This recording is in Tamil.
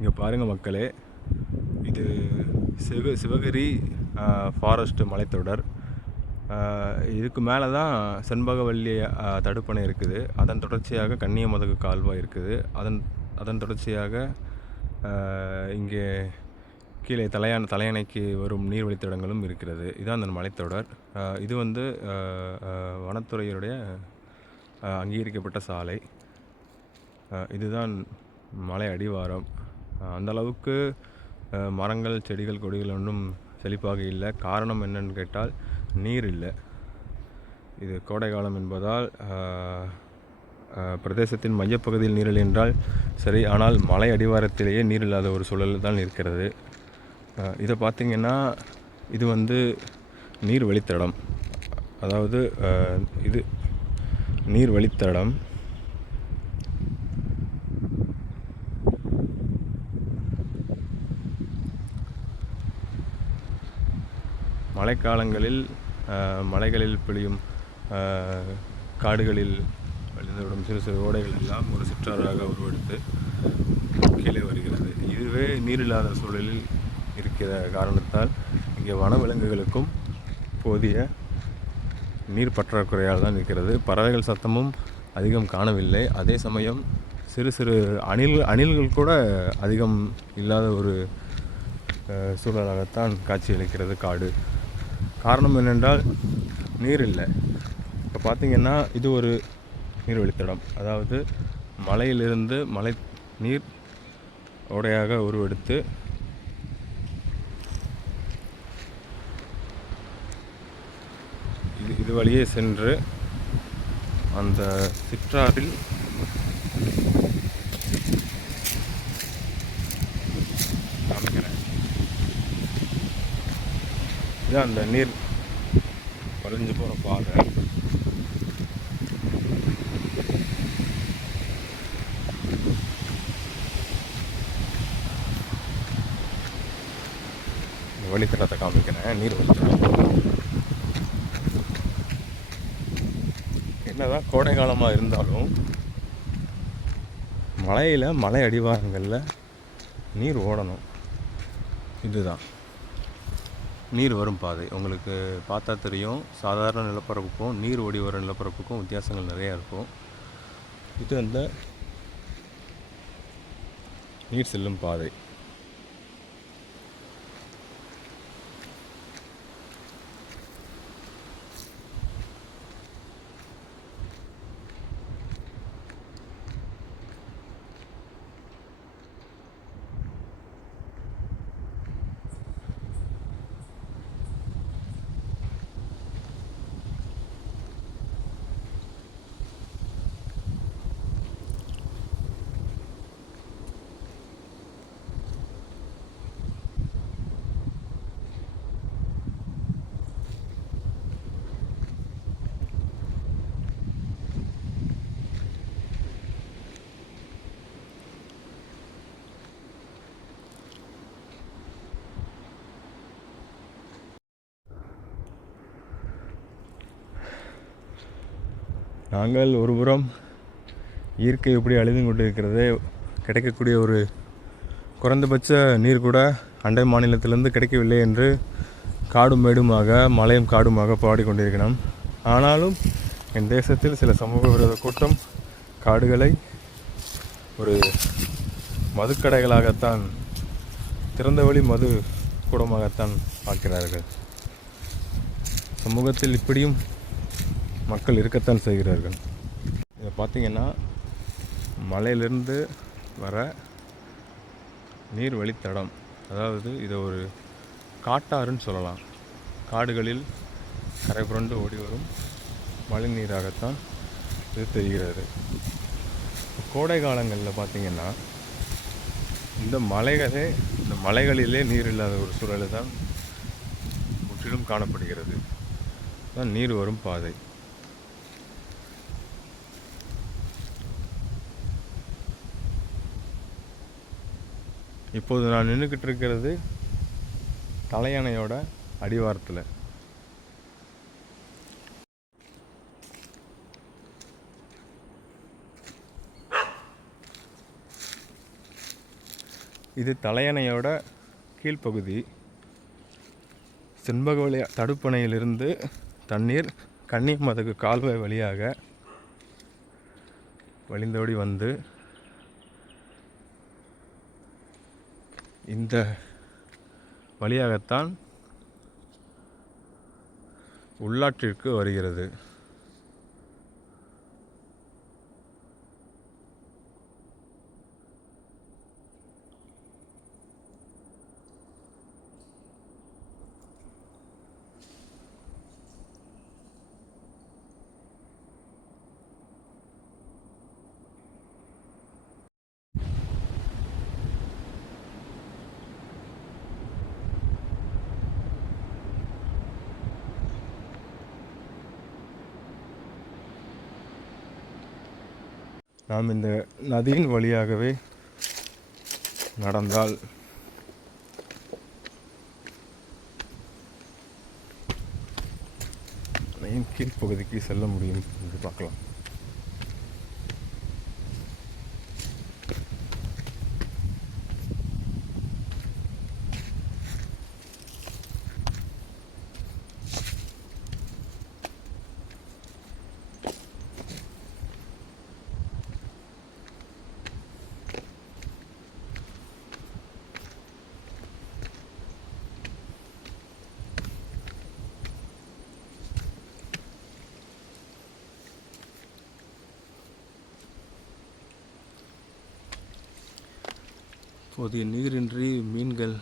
இங்கே பாருங்கள் மக்களே, இது சிவகிரி ஃபாரஸ்ட்டு மலைத்தொடர். இதுக்கு மேலே தான் செண்பகவல்லி தடுப்பணை இருக்குது. அதன் தொடர்ச்சியாக கன்னியமதகு கால்வாய் இருக்குது. அதன் தொடர்ச்சியாக இங்கே கீழே தலையணைக்கு வரும் நீர்வழித்தடங்களும் இருக்கிறது. இதுதான் அந்த மலைத்தொடர். இது வந்து வனத்துறையினுடைய அங்கீகரிக்கப்பட்ட சாலை. இதுதான் மலை அடிவாரம். அந்தளவுக்கு மரங்கள், செடிகள், கொடிகள் ஒன்றும் செழிப்பாக இல்லை. காரணம் என்னன்னு கேட்டால் நீர் இல்லை. இது கோடை காலம் என்பதால் பிரதேசத்தின் மையப்பகுதியில் நீர் இல்லை என்றால் சரி, ஆனால் மலை அடிவாரத்திலேயே நீர் இல்லாத ஒரு சூழல் தான் இருக்கிறது. இதை பார்த்திங்கன்னா, இது வந்து நீர் வழித்தடம். அதாவது இது நீர் வழித்தடம். மழைக்காலங்களில் மலைகளில் பொழியும் காடுகளில் வழிந்துவிடும் சிறு சிறு ஓடைகள் எல்லாம் ஒரு சிற்றாறாக உருவெடுத்து கீழே வருகிறது. இதுவே நீரில்லாத சூழலில் இருக்கிற காரணத்தால் இங்கே வனவிலங்குகளுக்கும் போதிய நீர் பற்றாக்குறையால் தான் இருக்கிறது. பறவைகள் சத்தமும் அதிகம் காணவில்லை. அதே சமயம் சிறு சிறு அணில்கள் கூட அதிகம் இல்லாத ஒரு சூழலாகத்தான் காட்சியளிக்கிறது காடு. காரணம் என்னென்றால் நீர் இல்லை. இப்போ பார்த்திங்கன்னா, இது ஒரு நீர்வழித்தடம். அதாவது மலையிலிருந்து மலை நீர் ஓடையாக உருவெடுத்து இது வழியே சென்று அந்த சிற்றாற்றில் காமிக்கிறேன். இதுதான் அந்த நீர் வளைஞ்சு போகிற பாதை. வழித்தடத்தை காமிக்கிறேன். நீர் வழித்தடம். என்னதான் கோடை காலமாக இருந்தாலும் மலை அடிவாரங்களில் நீர் ஓடணும். இதுதான் நீர் வரும் பாதை. உங்களுக்கு பார்த்தா தெரியும், சாதாரண நிலப்பரப்புக்கும் நீர் ஓடி வர நிலப்பரப்புக்கும் வித்தியாசங்கள் நிறையா இருக்கும். இது அந்த நீர் செல்லும் பாதை. நாங்கள் ஒருபுறம் இயற்கை எப்படி அழிந்து கொண்டு இருக்கிறது, கிடைக்கக்கூடிய ஒரு குறைந்தபட்ச நீர் கூட அண்டை மாநிலத்திலிருந்து கிடைக்கவில்லை என்று காடும் மேடுமாக மலையும் காடுமாக பாடிக்கொண்டிருக்கிறோம். ஆனாலும் என் தேசத்தில் சில சமூக விரோத கூட்டம் காடுகளை ஒரு மதுக்கடைகளாகத்தான், திறந்த வழி மது கூடமாகத்தான் பார்க்கிறார்கள். சமூகத்தில் இப்படியும் மக்கள் இருக்கத்தான் செய்கிறார்கள். இதை பார்த்திங்கன்னா, மலையிலிருந்து வர நீர் வழித்தடம். அதாவது இதை ஒரு காட்டாறுன்னு சொல்லலாம். காடுகளில் கரை புரண்டு ஓடி வரும் மழை நீராகத்தான் இது தெரிகிறது. கோடை காலங்களில் பார்த்திங்கன்னா, இந்த மலைகளிலே நீர் இல்லாத ஒரு சூழல் தான் முற்றிலும் காணப்படுகிறது. தான் நீர் வரும் பாதை. இப்போது நான் நின்றுக்கிட்டு இருக்கிறது தலையணையோட அடிவாரத்தில். இது தலையணையோட கீழ்ப்பகுதி. செண்பகவழி தடுப்பணையிலிருந்து தண்ணீர் கன்னிமதகு கால்வாய் வழியாக வழிந்தோடி வந்து இந்த வழியாகத்தான் உள்ளாற்றிற்கு வருகிறது. நாம் இந்த நதியின் வழியாகவே நடந்தால் கீழ்ப்பகுதிக்கு செல்ல முடியும் என்று பார்க்கலாம். போதிய நீரின்றி மீன்கள்